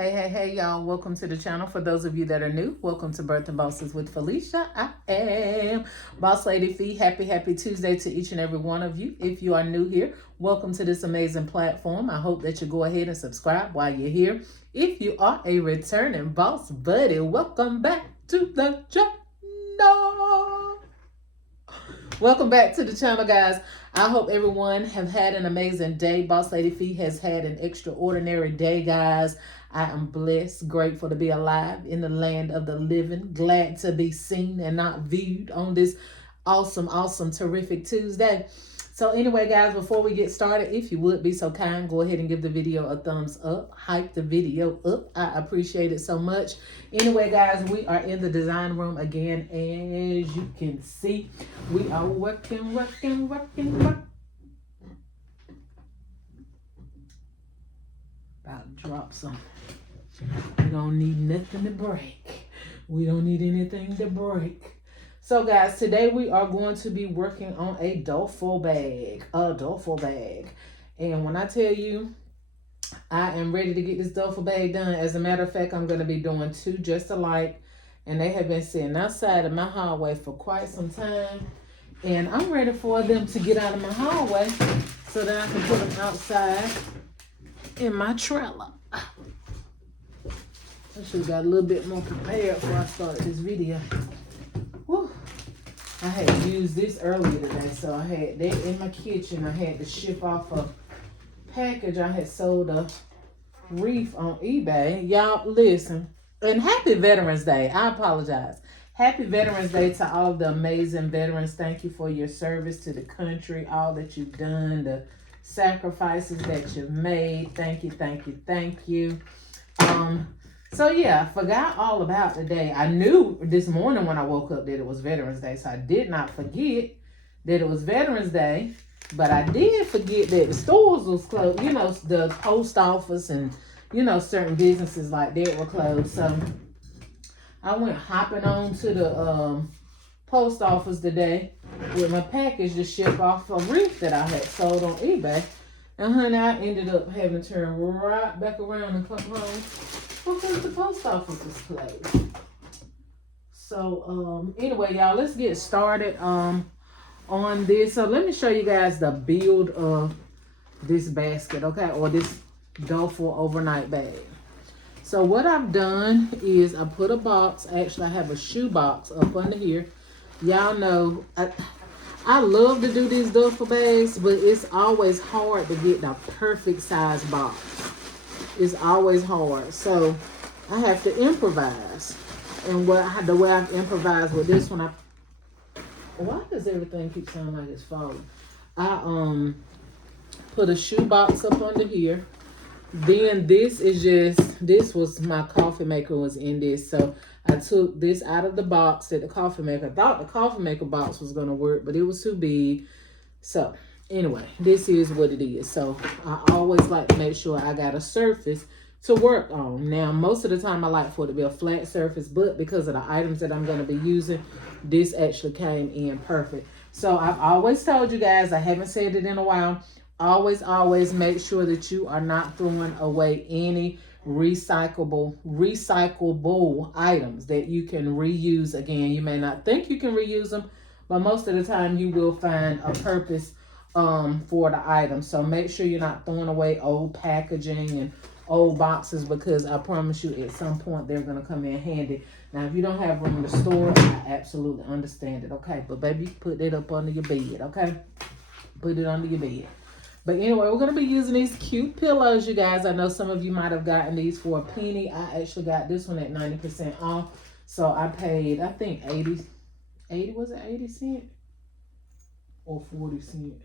Hey, y'all. Welcome to the channel. For those of you that are new, welcome to Birth and Bosses with Felicia. I am Boss Lady Fee. Happy Tuesday to each and every one of you. If you are new here, welcome to this amazing platform. I hope that you go ahead and subscribe while you're here. If you are a returning boss buddy, welcome back to the channel. Welcome back to the channel, guys. I hope everyone have had an amazing day. Boss Lady Fee has had an extraordinary day, guys. I am blessed, grateful to be alive in the land of the living, glad to be seen and not viewed on this awesome, terrific Tuesday. So anyway, guys, before we get started, if you would be so kind, go ahead and give the video a thumbs up. Hype the video up. I appreciate it so much. Anyway, guys, we are in the design room again. As you can see, we are working. About to drop some. We don't need nothing to break. We don't need anything to break. So guys, today we are going to be working on a duffel bag. And when I tell you, I am ready to get this duffel bag done. As a matter of fact, I'm going to be doing two just alike. And they have been sitting outside of my hallway for quite some time. And I'm ready for them to get out of my hallway so that I can put them outside in my trailer. I should have got a little bit more prepared before I started this video. Whew. I had used this earlier today, so I had that in my kitchen. I had to ship off a package. I had sold a wreath on eBay. Y'all, listen. And happy Veterans Day. I apologize. Happy Veterans Day to all of the amazing veterans. Thank you for your service to the country, all that you've done, the sacrifices that you've made. Thank you. So yeah, I forgot all about the day. I knew this morning when I woke up that it was Veterans Day, so I did not forget that it was Veterans Day, but I did forget that the stores was closed. You know, the post office and, you know, certain businesses like that were closed. So I went hopping on to the post office today with my package to ship off a wreath that I had sold on eBay. And honey, I ended up having to turn right back around and come home because the post office was closed. So anyway, y'all, let's get started on this. So let me show you guys the build of this basket, okay, or this duffel overnight bag. So what I've done is I put a box. Actually, I have a shoe box up under here. Y'all know I love to do these duffel bags, but it's always hard to get the perfect size box. It's always hard. So I have to improvise. And the way I've improvised with this one, why does everything keep sounding like it's falling? I put a shoe box up under here. Then this was my coffee maker was in this. So I took this out of the box that the coffee maker, I thought the coffee maker box was going to work, but it was too big. So anyway, this is what it is. So I always like to make sure I got a surface to work on. Now, most of the time I like for it to be a flat surface, but because of the items that I'm going to be using, this actually came in perfect. So I've always told you guys, I haven't said it in a while, always make sure that you are not throwing away any recyclable items that you can reuse again. You may not think you can reuse them, but most of the time you will find a purpose for the item. So make sure you're not throwing away old packaging and old boxes, because I promise you at some point they're going to come in handy. Now, if you don't have room to store, I absolutely understand it, okay? But baby, put it up under your bed, okay? Put it under your bed. But anyway, we're going to be using these cute pillows, you guys. I know some of you might have gotten these for a penny. I actually got this one at 90% off. So I paid, I think 80, was it 80 cents? Or 40 cents?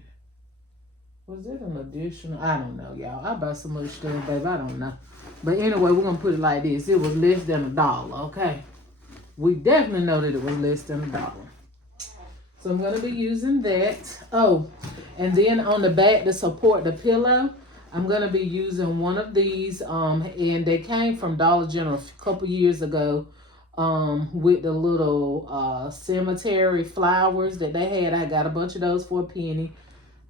Was it an additional? I don't know, y'all. I buy so much stuff, baby. I don't know. But anyway, we're going to put it like this. It was less than $1, okay? We definitely know that it was less than $1. So I'm going to be using that. Oh, and then on the back to support the pillow, I'm going to be using one of these. And they came from Dollar General a couple years ago with the little cemetery flowers that they had. I got a bunch of those for a penny.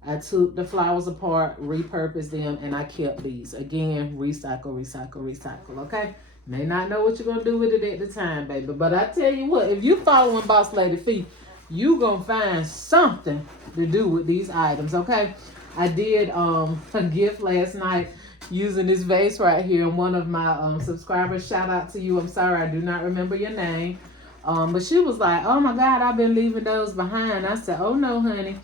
I took the flowers apart, repurposed them, and I kept these. Again, recycle, recycle, recycle, okay? May not know what you're going to do with it at the time, baby. But I tell you what, if you following Boss Lady Fee, you going to find something to do with these items, okay? I did a gift last night using this vase right here. And one of my subscribers, shout out to you. I'm sorry, I do not remember your name. But she was like, oh my God, I've been leaving those behind. I said, oh no, honey.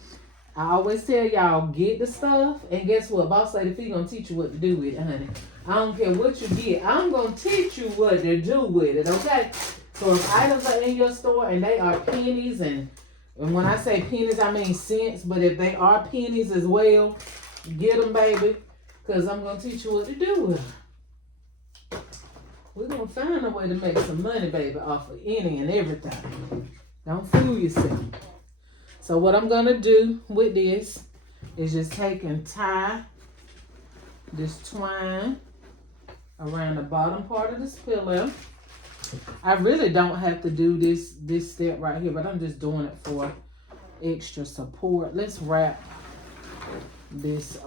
I always tell y'all, get the stuff, and guess what? Boss Lady Fee gonna teach you what to do with it, honey. I don't care what you get. I'm gonna teach you what to do with it, okay? So if items are in your store and they are pennies, and when I say pennies, I mean cents, but if they are pennies as well, get them, baby, because I'm gonna teach you what to do with them. We're gonna find a way to make some money, baby, off of any and everything. Don't fool yourself. So what I'm going to do with this is just take and tie this twine around the bottom part of this pillow. I really don't have to do this step right here, but I'm just doing it for extra support. Let's wrap this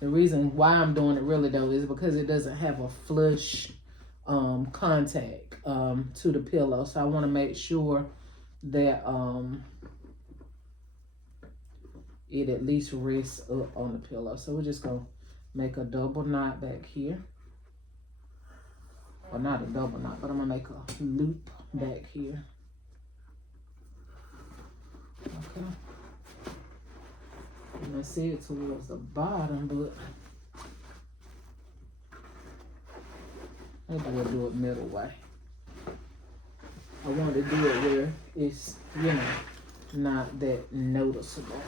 the reason why I'm doing it really though is because it doesn't have a flush contact to the pillow. So I want to make sure that it at least rests up on the pillow. So we're just gonna make a double knot back here. Well, not a double knot, but I'm gonna make a loop back here. Okay. I'm gonna see it towards the bottom, but maybe we'll do it middle way. I want to do it where it's, you know, not that noticeable.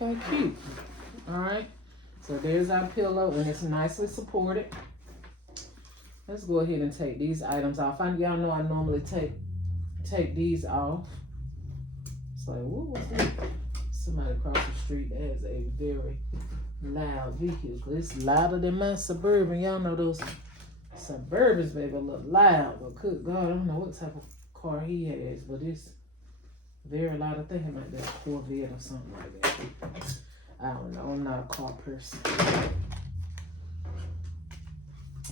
Okay, cute. All right. So there's our pillow, and it's nicely supported. Let's go ahead and take these items off. Y'all know I normally take these off. It's like, what was that? Somebody across the street has a very loud vehicle. It's louder than my Suburban. Y'all know those Suburbans, baby, look loud. But good God, I don't know what type of car he has, but it's very loud. I think it might be a Corvette or something like that. I don't know. I'm not a car person.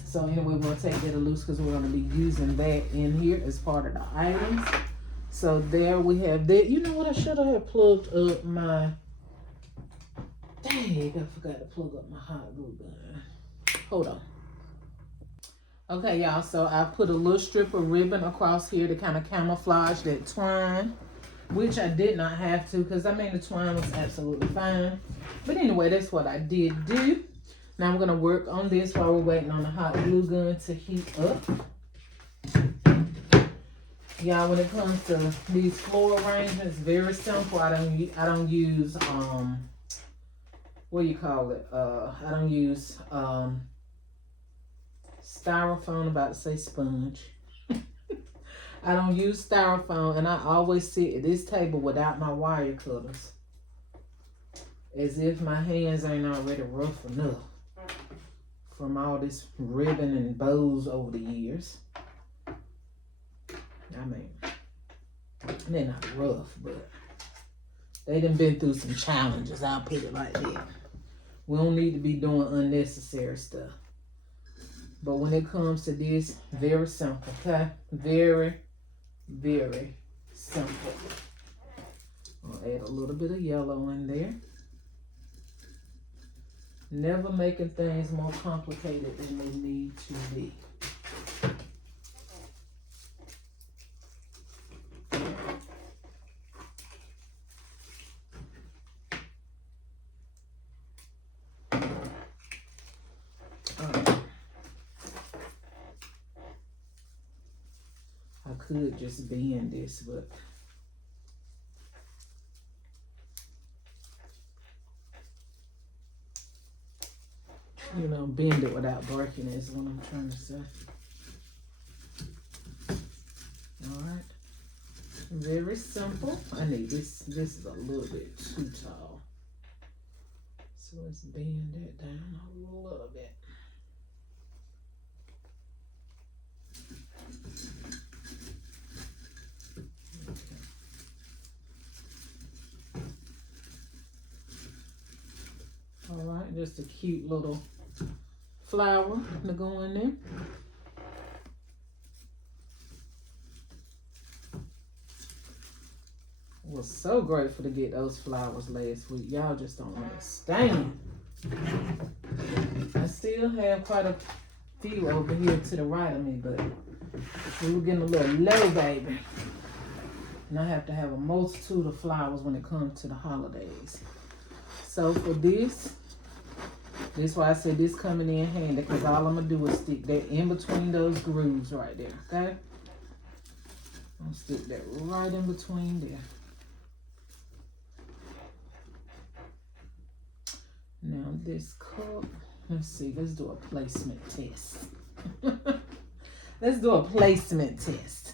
So anyway, we're going to take that loose because we're going to be using that in here as part of the items. So there we have that. You know what? I should have plugged up my... Dang, I forgot to plug up my hot glue gun. Hold on. Okay, y'all. So I put a little strip of ribbon across here to kind of camouflage that twine, which I did not have to because, I mean, the twine was absolutely fine. But anyway, that's what I did do. Now I'm going to work on this while we're waiting on the hot glue gun to heat up. Y'all, when it comes to these floral arrangements, very simple. I don't use what do you call it? I don't use styrofoam. I'm about to say sponge. I don't use styrofoam, and I always sit at this table without my wire cutters, as if my hands ain't already rough enough from all this ribbon and bows over the years. I mean, they're not rough, but they done been through some challenges. I'll put it like that. We don't need to be doing unnecessary stuff. But when it comes to this, very simple, okay? Very, very simple. I'll add a little bit of yellow in there. Never making things more complicated than they need to be. I could just bend this, but you know, bend it without breaking it is what I'm trying to say. All right. Very simple. I need this. This is a little bit too tall. So let's bend that down a little bit. Okay. All right, just a cute little flower to go in there. Was so grateful to get those flowers last week. Y'all just don't understand. I still have quite a few over here to the right of me, but we were getting a little low, baby. And I have to have a multitude of flowers when it comes to the holidays. So for this is why I said this coming in handy, because all I'm going to do is stick that in between those grooves right there, okay? I'm going to stick that right in between there. Now this cup, let's see, let's do a placement test. Let's do a placement test.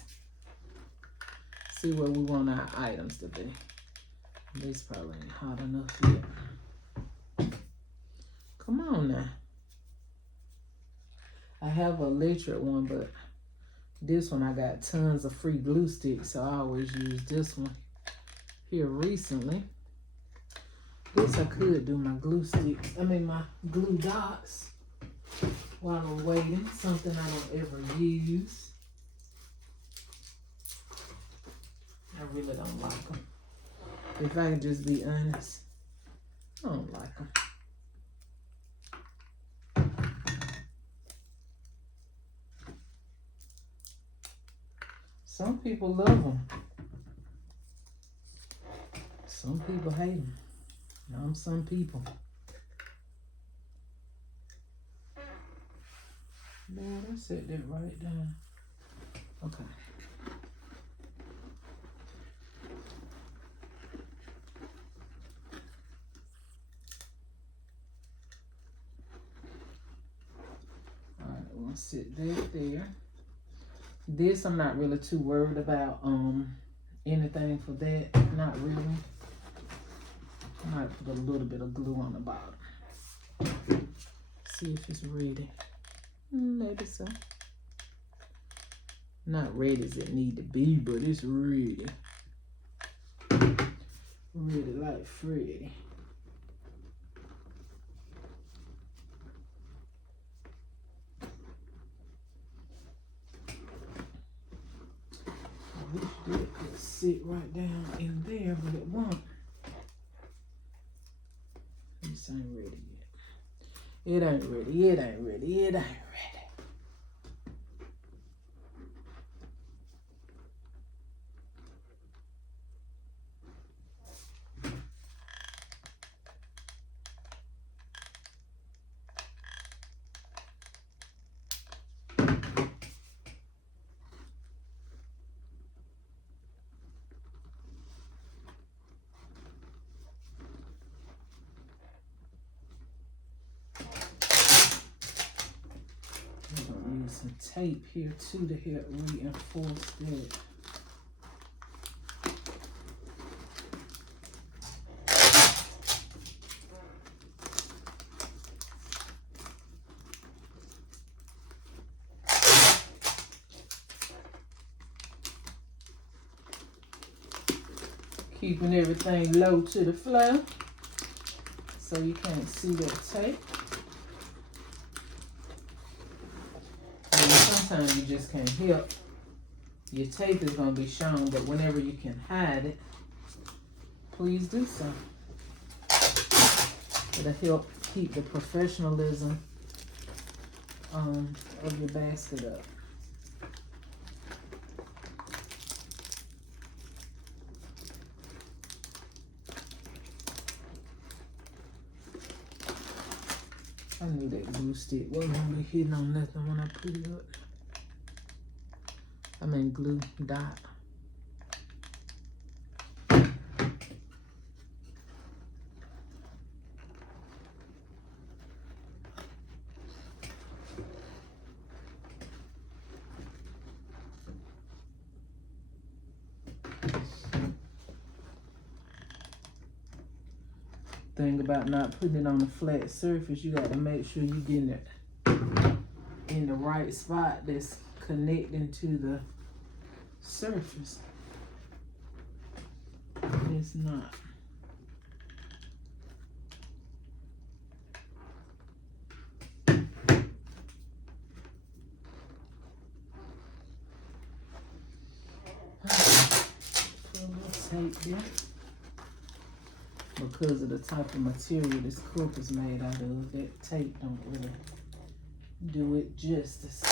See where we want our items to be. This probably ain't hot enough yet. Come on now. I have an electric one, but this one I got tons of free glue sticks, so I always use this one here recently. This I could do my glue sticks, my glue dots while I'm waiting. Something I don't ever use. I really don't like them. If I can just be honest, I don't like them. Some people love them. Some people hate them. I'm some people. Man, I set that right down. Okay. Alright, we're gonna sit that there. This I'm not really too worried about anything for that. Not really. I might put a little bit of glue on the bottom. See if it's ready. Maybe so. Not ready as it need to be, but it's ready. Ready like Freddy. I wish it could sit right down in there, but it won't. This ain't ready yet. It ain't ready. It ain't ready. It ain't ready. Some tape here too to help reinforce that. Keeping everything low to the floor so you can't see that tape. Sometimes you just can't help. Your tape is going to be shown, but whenever you can hide it, please do so. It'll help keep the professionalism of your basket up. I knew that glue stick wasn't going to be hitting on nothing when I put it up. Glue dot. thing about not putting it on a flat surface, you got to make sure you're getting it in the right spot that's connecting to the surface. It's not. Tape there. Because of the type of material this cup is made out of, that tape don't really do it justice.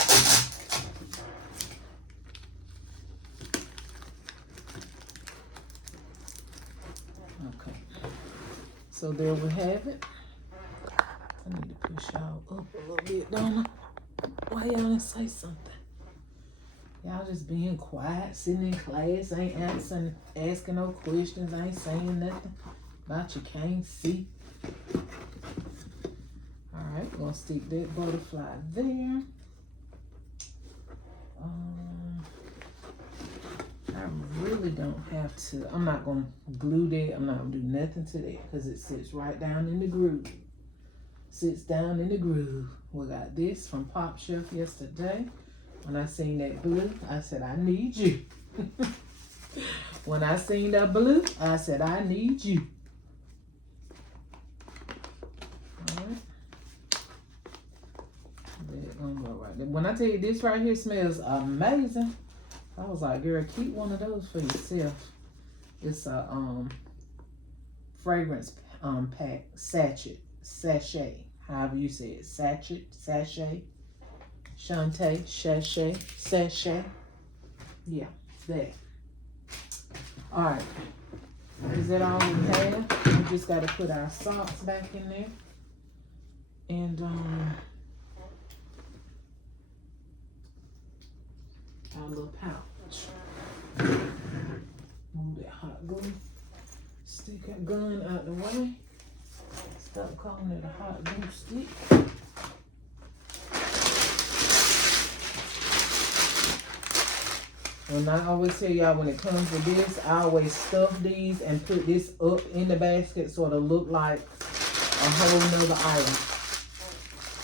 Okay, so there we have it. I need to push y'all up a little bit, don't I? Why y'all didn't say something? Y'all just being quiet, sitting in class, ain't asking no questions, ain't saying nothing about you can't see. Alright, gonna stick that butterfly there. I really don't have to, I'm not gonna glue that, I'm not gonna do nothing to that because it sits right down in the groove. Sits down in the groove. We got this from Pop Shelf yesterday. When I seen that blue, I said, I need you. When I seen that blue, I said, I need you. All right. That gonna go right there. When I tell you this right here smells amazing, I was like, girl, keep one of those for yourself. It's a fragrance pack, sachet, however you say it, sachet. Shantae, sachet. Yeah, that. All right. Is that all we have? We just got to put our socks back in there. And our little pouch. Move that hot glue. Stick that gun out the way. Stop calling it a hot glue stick. And I always tell y'all when it comes to this, I always stuff these and put this up in the basket so it'll look like a whole nother item.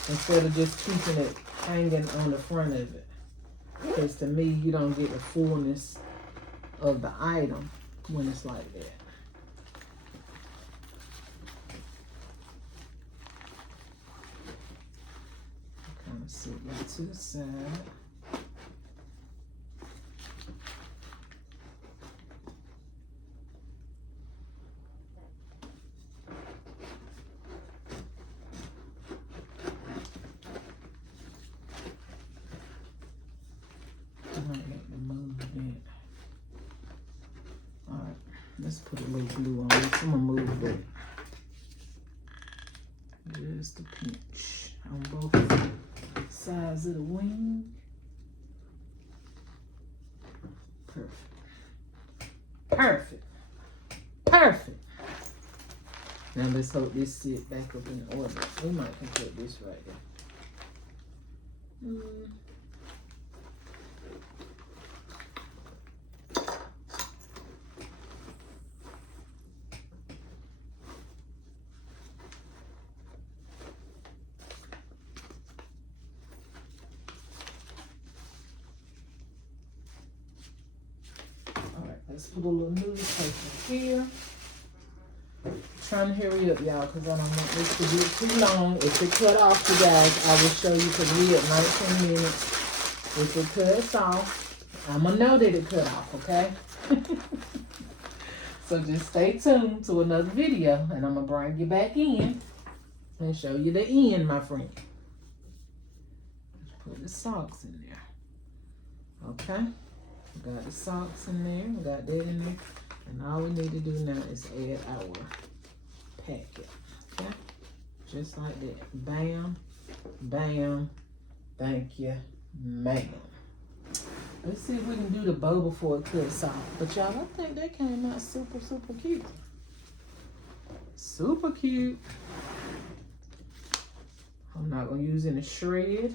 Instead of just keeping it hanging on the front of it. Because to me, you don't get the fullness of the item when it's like that. Kind of sit that to the side. Let's put a little glue on this. I'm gonna move that. Just a pinch on both sides of the wing. Perfect. Perfect. Now let's hope this sit back up in order. We might can put this right there. Let's put a little newspaper here. Trying to hurry up, y'all, because I don't want this to get too long. If it cut off, you guys, I will show you because we at 19 minutes. If it cuts off, I'm going to know that it cut off, okay? So just stay tuned to another video, and I'm going to bring you back in and show you the end, my friend. Let's put the socks in there, okay? We got the socks in there, we got that in there, and all we need to do now is add our packet, okay? Just like that. Bam, bam, thank you, ma'am. Let's see if we can do the bow before it cuts off. But y'all, I think that came out super, super cute. Super cute. I'm not gonna use any shred.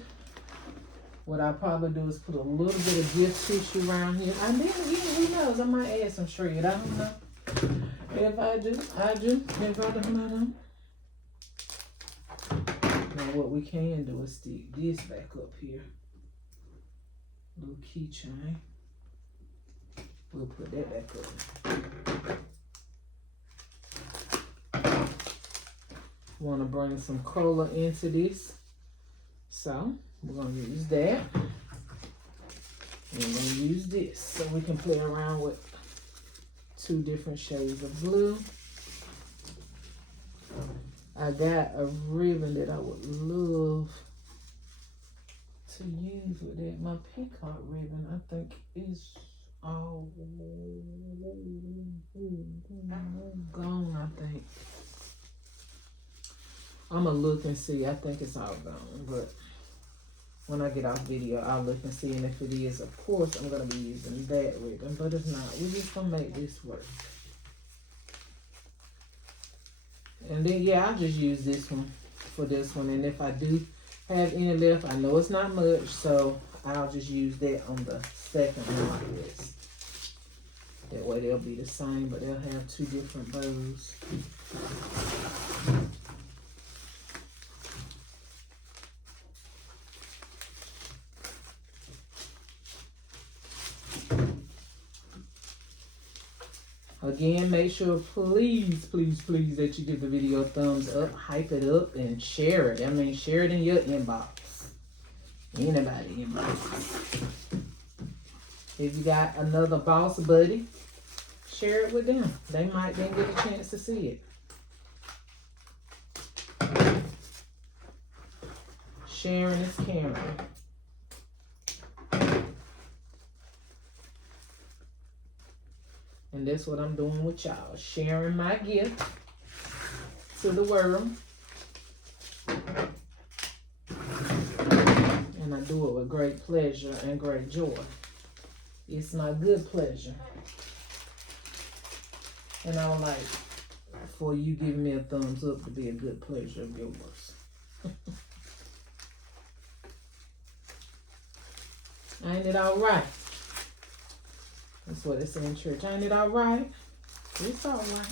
What I'll probably do is put a little bit of gift tissue around here. And then again, who knows? I might add some shred. I don't know. If I do, I do. If I don't, I don't. what we can do is stick this back up here. Little keychain. We'll put that back up. Want to bring some color into this. So we're going to use that. And we're going to use this so we can play around with 2 different shades of blue. I got a ribbon that I would love to use with that. My peacock ribbon, I think, is all gone, I think. I'm going to look and see. I think it's all gone, but when I get off video, I'll look and see. And if it is, of course, I'm going to be using that ribbon. But if not, we're just going to make this work. And then, yeah, I'll just use this one for this one. And if I do have any left, I know it's not much, so I'll just use that on the second one like this. That way they'll be the same, but they'll have 2 different bows. Again, make sure, please, please, please, that you give the video a thumbs up, hype it up, and share it. I mean, share it in your inbox. Anybody inbox. If you got another boss buddy, share it with them. They might then get a chance to see it. Sharing is caring. And that's what I'm doing with y'all. Sharing my gift to the world. And I do it with great pleasure and great joy. It's my good pleasure. And I would like for you giving me a thumbs up to be a good pleasure of yours. Ain't it all right? That's what it says in church. Ain't it all right? It's all right.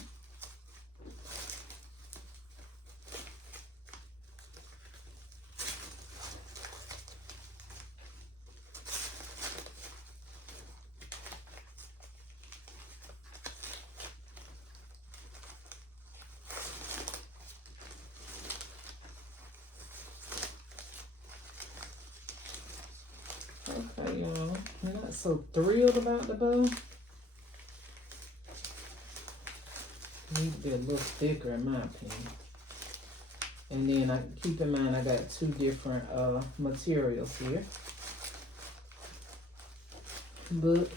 Okay, y'all. I'm not so thrilled about the bow. Need to be a little thicker in my opinion. And then I keep in mind I got 2 different materials here. But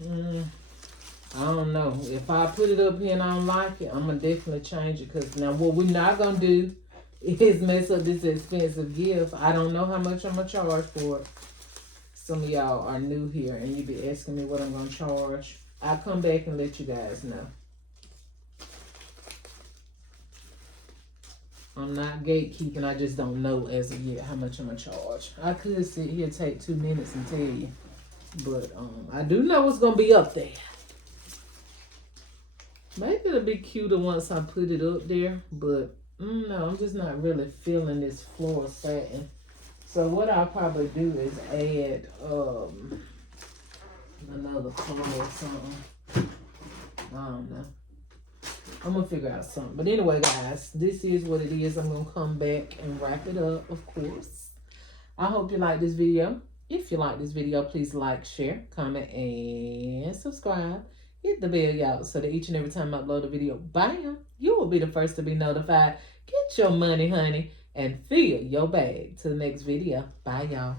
I don't know. If I put it up here and I don't like it, I'm gonna definitely change it. Because now what we're not gonna do is mess up this expensive gift. I don't know how much I'm gonna charge for it. Some of y'all are new here and you be asking me what I'm gonna charge. I'll come back and let you guys know. I'm not gatekeeping. I just don't know as of yet how much I'm gonna charge. I could sit here, take 2 minutes and tell you, but I do know it's gonna be up there. Maybe it'll be cuter once I put it up there, but no, I'm just not really feeling this floor satin. So what I'll probably do is add another color or something. I don't know. I'm gonna figure out something. But anyway, guys, this is what it is. I'm gonna come back and wrap it up, of course. I hope you like this video. If you like this video, please like, share, comment, and subscribe. Hit the bell, y'all, so that each and every time I upload a video, bam, you will be the first to be notified. Get your money, honey, and fill your bag. To the next video. Bye, y'all.